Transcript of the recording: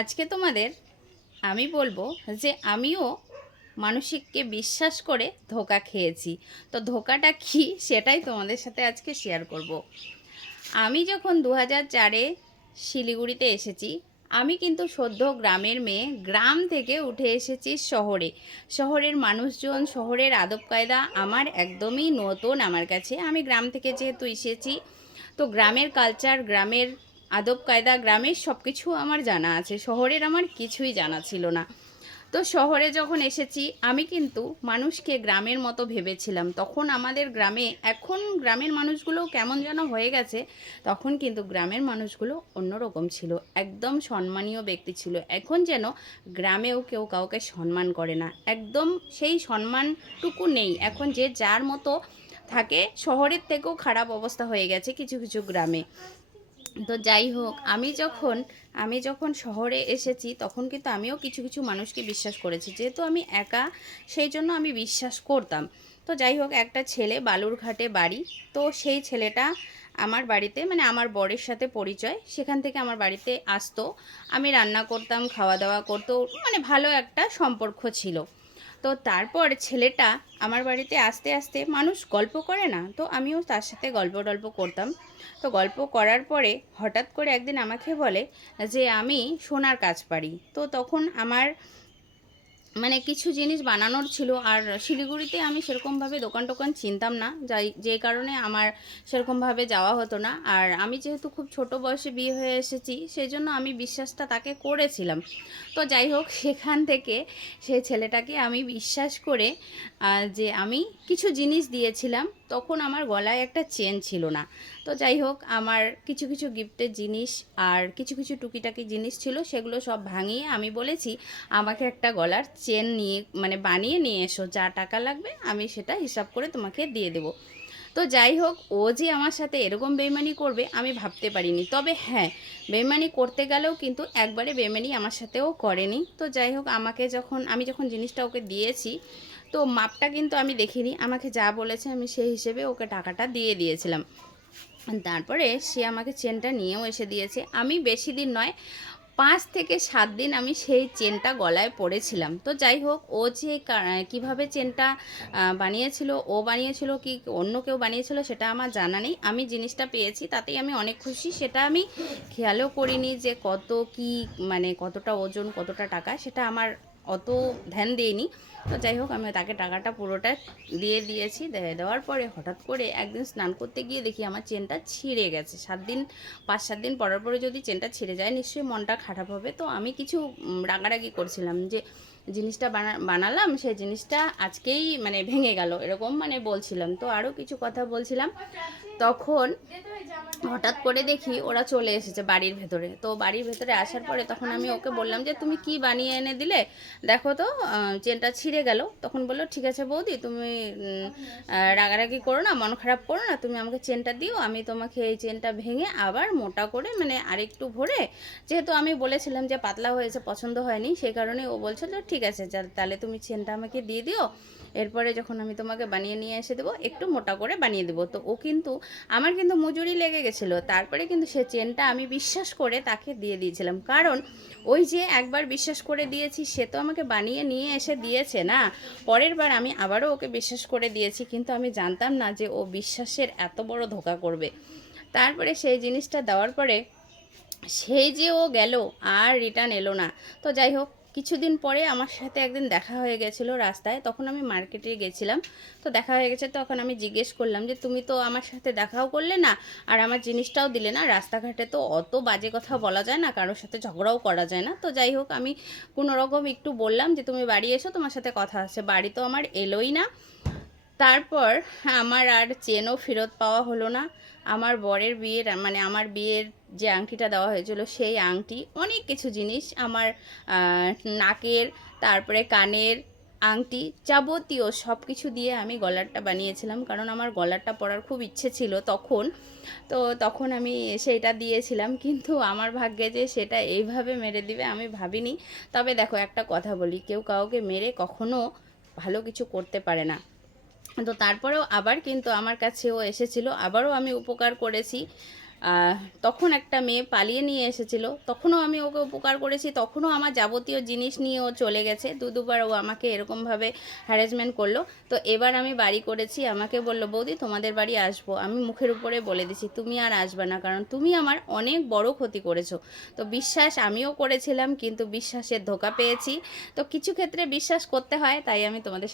আজকে তোমাদের আমি বলবো যে আমিও মানসিককে বিশ্বাস করে ধোঁকা খেয়েছি। তো ধোঁকাটা কি সেটাই তোমাদের সাথে আজকে শেয়ার করব। আমি যখন 2004-এ শিলিগুড়িতে এসেছি, আমি কিন্তু সদ্য গ্রামের মেয়ে, গ্রাম থেকে উঠে এসেছি শহরে। শহরের মানুষজন, শহরের আদব কায়দা আমার একদমই নতুন আমার কাছে। আমি গ্রাম থেকে যেহেতু এসেছি, তো গ্রামের কালচার, গ্রামের আদব কায়দা, গ্রামের সব কিছু আমার জানা আছে। শহরের আমার কিছুই জানা ছিল না। তো শহরে যখন এসেছি আমি কিন্তু মানুষকে গ্রামের মতো ভেবেছিলাম। তখন আমাদের গ্রামে, এখন গ্রামের মানুষগুলো কেমন যেন হয়ে গেছে, তখন কিন্তু গ্রামের মানুষগুলো অন্যরকম ছিল, একদম সম্মানীয় ব্যক্তি ছিল। এখন যেন গ্রামেও কেউ কাউকে সম্মান করে না, একদম সেই সম্মানটুকু নেই। এখন যে যার মতো থাকে। শহরের থেকেও খারাপ অবস্থা হয়ে গেছে কিছু কিছু গ্রামে। তো যাই হোক, আমি যখন শহরে এসেছি তখন কিন্তু আমিও কিছু কিছু মানুষকে বিশ্বাস করেছি, যেহেতু আমি একা, সেই জন্য আমি বিশ্বাস করতাম। তো যাই হোক, একটা ছেলে বালুরঘাটে বাড়ি। তো সেই ছেলেটা আমার বাড়িতে, মানে আমার বরের সাথে পরিচয়, সেখান থেকে আমার বাড়িতে আসতো। আমি রান্না করতাম, খাওয়া দাওয়া করতো, মানে ভালো একটা সম্পর্ক ছিল। তো তারপর ছেলেটা আমার বাড়িতে আসতে আসতে, মানুষ গল্প করে না, তো আমিও তার সাথে গল্প টল্প করতাম। তো গল্প করার পরে হঠাৎ করে একদিন আমাকে বলে যে আমি সোনার কাজ পারি। তো তখন আমার মানে কিছু জিনিস বানানোর ছিল, আর শিলিগুড়িতে আমি সেরকমভাবে দোকান টোকান চিনতাম না, যাই যে কারণে আমার সেরকমভাবে যাওয়া হতো না। আর আমি যেহেতু খুব ছোট বয়সে বিয়ে হয়ে এসেছি, সেই জন্য আমি বিশ্বাসটা তাকে করেছিলাম। তো যাই হোক, সেখান থেকে সেই ছেলেটাকে আমি বিশ্বাস করে যে আমি কিছু জিনিস দিয়েছিলাম। তখন আমার গলায় একটা চেন ছিল না। তো যাই হোক, আমার কিছু কিছু গিফটের জিনিস আর কিছু কিছু টুকিটাকি জিনিস ছিল, সেগুলো সব ভাঙিয়ে আমি বলেছি আমাকে একটা গলার চেন নিয়ে, মানে বানিয়ে নিয়ে এসো, যা টাকা লাগবে আমি সেটা হিসাব করে তোমাকে দিয়ে দেবো। তো যাই হোক, ও যে আমার সাথে এরকম বেইমানি করবে আমি ভাবতে পারিনি। তবে হ্যাঁ, বেইমানি করতে গেলেও কিন্তু একবারে বেইমানি আমার সাথেও করেনি। তো যাই হোক, আমি যখন জিনিসটা ওকে দিয়েছি, তো মাপটা কিন্তু আমি দেখিনি, আমাকে যা বলেছে আমি সেই হিসেবে ওকে টাকাটা দিয়ে দিয়েছিলাম। তারপরে সে আমাকে চেনটা নিয়েও এসে দিয়েছে। আমি বেশি দিন নয়, 5 থেকে 7 দিন আমি সেই চেনটা গলায় পরেছিলাম। তো যাই হোক, ও যে কীভাবে চেনটা বানিয়েছিল, ও বানিয়েছিল কি অন্য কেউ বানিয়েছিল সেটা আমার জানা নেই। আমি জিনিসটা পেয়েছি তাতেই আমি অনেক খুশি। সেটা আমি খেয়ালও করিনি যে কত কি, মানে কতটা ওজন, কতটা টাকা, সেটা আমার অত ধ্যান দিইনি। তো যাই হোক, আমি তাকে টাকাটা পুরোটা দিয়ে দিয়েছি। দেওয়ার পরে হঠাৎ করে একদিন স্নান করতে গিয়ে দেখি আমার চেনটা ছিঁড়ে গেছে। 7 দিন, 5-7 দিন পরার পরে যদি চেনটা ছিঁড়ে যায়, নিশ্চয়ই মনটা খারাপ হবে। তো আমি কিছু রাগারাগি করছিলাম যে জিনিসটা বানালাম, সেই জিনিসটা আজকেই মানে ভেঙে গেল, এরকম মানে বলছিলাম। তো আরও কিছু কথা বলছিলাম। তখন হঠাৎ করে দেখি ওরা চলে এসেছে বাড়ির ভেতরে। তো বাড়ির ভেতরে আসার পরে তখন আমি ওকে বললাম যে তুমি কি বানিয়ে এনে দিলে, দেখো তো চেনটা ছিঁড়ে গেল। তখন বললো ঠিক আছে বৌদি, তুমি রাগারাগি করো না, মন খারাপ করো না, তুমি আমাকে চেনটা দিও, আমি তোমাকে এই চেনটা ভেঙে আবার মোটা করে, মানে আরেকটু ভরে, যেহেতু আমি বলেছিলাম যে পাতলা হয়েছে, পছন্দ হয়নি, সেই কারণে ও বলছিল ঠিক আছে তাহলে তুমি চেনটা আমাকে দিয়ে দিও, এরপরে যখন আমি তোমাকে বানিয়ে নিয়ে এসে দেবো একটু মোটা করে বানিয়ে দেবো। তো ও কিন্তু, আমার কিন্তু মজুরি লেগে গেছিলো, তারপরে কিন্তু সে চেনটা আমি বিশ্বাস করে তাকে দিয়ে দিয়েছিলাম। কারণ ওই যে একবার বিশ্বাস করে দিয়েছি, সে তো আমাকে বানিয়ে নিয়ে এসে দিয়েছে না। পরের বার আমি আবারও ওকে বিশ্বাস করে দিয়েছি, কিন্তু আমি জানতাম না যে ও বিশ্বাসের এত বড় ধোঁকা করবে। তারপরে সেই জিনিসটা দেওয়ার পরে সেই যে ও গেল, আর রিটার্ন এলো না। তো যাই হোক, কিছুদিন পরে আমার সাথে একদিন দেখা হয়ে গেছিলো রাস্তায়, তখন আমি মার্কেটে গেছিলাম। তো দেখা হয়ে গেছে, তখন আমি জিজ্ঞেস করলাম যে তুমি তো আমার সাথে দেখাও করলে না, আর আমার জিনিসটাও দিলে না। রাস্তাঘাটে তো অত বাজে কথা বলা যায় না, কারোর সাথে ঝগড়াও করা যায় না। তো যাই হোক, আমি কোনো রকম একটু বললাম যে তুমি বাড়ি এসো, তোমার সাথে কথা আছে। বাড়ি তো আমার এলোই না। তারপর আমার আর চেনও ফেরত পাওয়া হলো না। আমার বরের বিয়ের, মানে আমার বিয়ের যে আংটিটা দেওয়া হয়েছিল, সেই আংটি, অনেক কিছু জিনিস আমার, নাকের, তারপরে কানের আংটি, যাবতীয় সব কিছু দিয়ে আমি গলারটা বানিয়েছিলাম, কারণ আমার গলারটা পরার খুব ইচ্ছে ছিল তখন। তো তখন আমি সেইটা দিয়েছিলাম, কিন্তু আমার ভাগ্যে যে সেটা এইভাবে মেরে দিবে আমি ভাবিনি। তবে দেখো, একটা কথা বলি, কেউ কাউকে মেরে কখনো ভালো কিছু করতে পারে না। তো তারপরেও আবার কিন্তু আমার কাছেও এসেছিলো, আবারও আমি উপকার করেছি। তখন একটা মেয়ে পালিয়ে নিয়ে এসেছিল, তখনও আমি ওকে উপকার করেছি, তখনও আমার যাবতীয় জিনিস নিয়ে ও চলে গেছে, দুবার ও আমাকে এরকমভাবে হ্যারাসমেন্ট করলো। তো এবার আমি বাড়ি করেছি, আমাকে বললো বৌদি তোমাদের বাড়ি আসবো, আমি মুখের উপরে বলে দিছি তুমি আর আসবে না, কারণ তুমি আমার অনেক বড় ক্ষতি করেছো। তো বিশ্বাস আমিও করেছিলাম, কিন্তু বিশ্বাসের ধোঁকা পেয়েছি। তো কিছু ক্ষেত্রে বিশ্বাস করতে হয়, তাই আমি তোমাদের